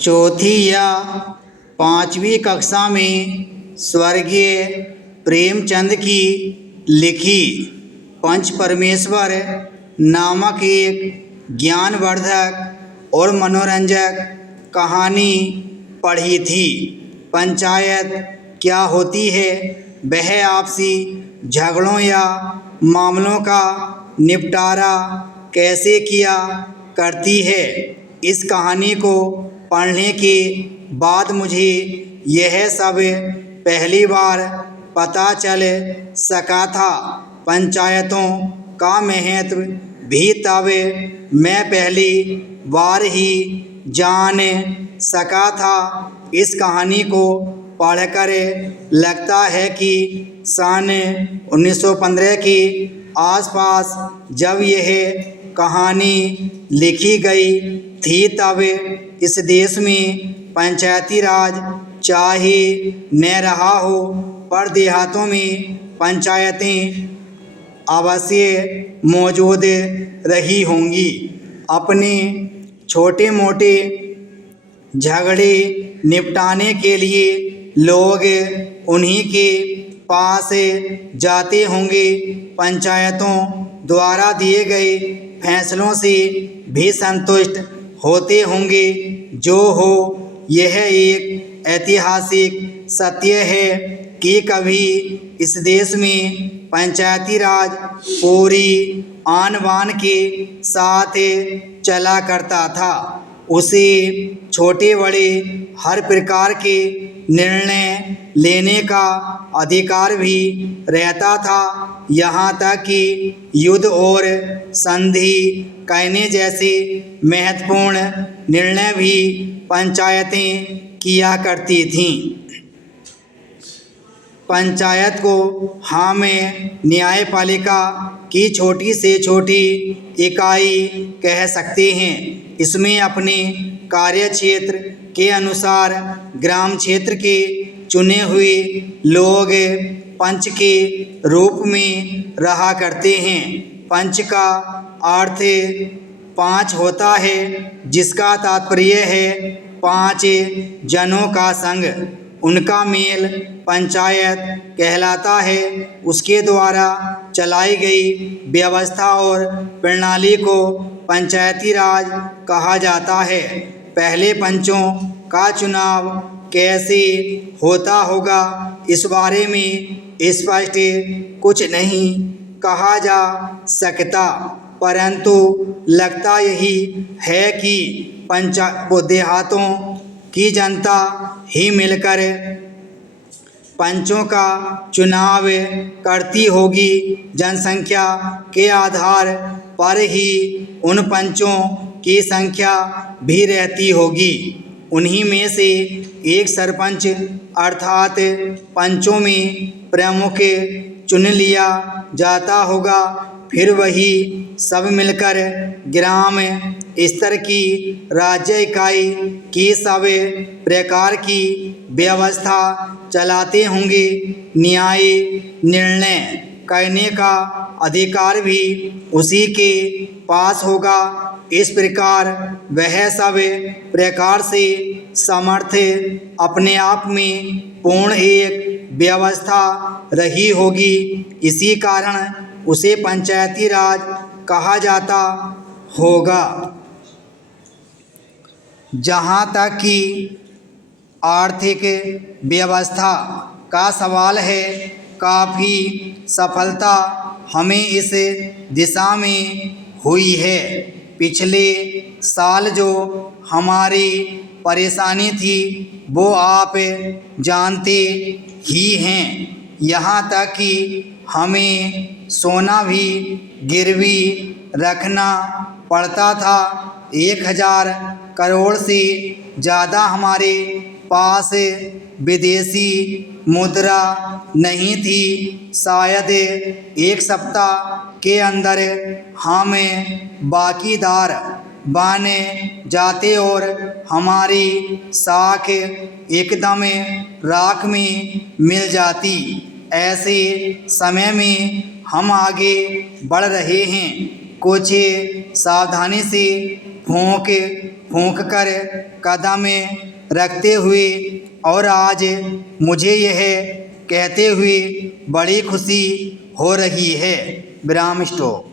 चौथी या पांचवी कक्षा में स्वर्गीय प्रेमचंद की लिखी पंच परमेश्वर नामक एक ज्ञानवर्धक और मनोरंजक कहानी पढ़ी थी। पंचायत क्या होती है, वह आपसी झगड़ों या मामलों का निपटारा कैसे किया करती है। इस कहानी को पढ़ने के बाद मुझे यह सब पहली बार पता चल सका था। पंचायतों का महत्व भी तब मैं पहली बार ही जान सका था। इस कहानी को पढ़कर लगता है कि सन 1915 के आसपास जब यह कहानी लिखी गई थी, तब इस देश में पंचायती राज चाहे न रहा हो, पर देहातों में पंचायतें अवश्य मौजूद रही होंगी। अपने छोटे मोटे झगड़े निपटाने के लिए लोग उन्हीं के पास जाते होंगे। पंचायतों द्वारा दिए गए फैसलों से भी संतुष्ट होते होंगे। जो हो, यह एक ऐतिहासिक सत्य है कि कभी इस देश में पंचायती राज पूरी आन बान के साथ चला करता था। उसे छोटे बड़े हर प्रकार के निर्णय लेने का अधिकार भी रहता था। यहाँ तक कि युद्ध और संधि करने जैसे महत्वपूर्ण निर्णय भी पंचायतें किया करती थीं। पंचायत को हम न्यायपालिका की छोटी से छोटी इकाई कह सकते हैं। इसमें अपने कार्यक्षेत्र के अनुसार ग्राम क्षेत्र के चुने हुए लोग पंच के रूप में रहा करते हैं। पंच का अर्थ पांच होता है, जिसका तात्पर्य है 5 जनों का संघ। उनका मेल पंचायत कहलाता है। उसके द्वारा चलाई गई व्यवस्था और प्रणाली को पंचायती राज कहा जाता है। पहले पंचों का चुनाव कैसे होता होगा, इस बारे में स्पष्ट कुछ नहीं कहा जा सकता, परंतु लगता यही है कि देहातों की जनता ही मिलकर पंचों का चुनाव करती होगी। जनसंख्या के आधार पर ही उन पंचों की संख्या भी रहती होगी। उन्हीं में से एक सरपंच अर्थात पंचों में प्रमुख चुन लिया जाता होगा। फिर वही सब मिलकर ग्राम स्तर की राज्य इकाई की सब प्रकार की व्यवस्था चलाते होंगे। न्याय निर्णय करने का अधिकार भी उसी के पास होगा। इस प्रकार वह सब प्रकार से समर्थ अपने आप में पूर्ण एक व्यवस्था रही होगी। इसी कारण उसे पंचायती राज कहा जाता होगा। जहाँ तक कि आर्थिक व्यवस्था का सवाल है, काफ़ी सफलता हमें इस दिशा में हुई है। पिछले साल जो हमारी परेशानी थी वो आप जानते ही हैं। यहाँ तक कि हमें सोना भी गिरवी रखना पड़ता था। 1000 करोड़ से ज़्यादा हमारे पास विदेशी मुद्रा नहीं थी। शायद एक सप्ताह के अंदर हम बाकीदार बन जाते और हमारी साख एकदम राख में मिल जाती। ऐसे समय में हम आगे बढ़ रहे हैं। कुछ सावधानी से फूंक फूंक कर कदम रखते हुए और आज मुझे यह कहते हुए बड़ी खुशी हो रही है। विराम स्टॉप।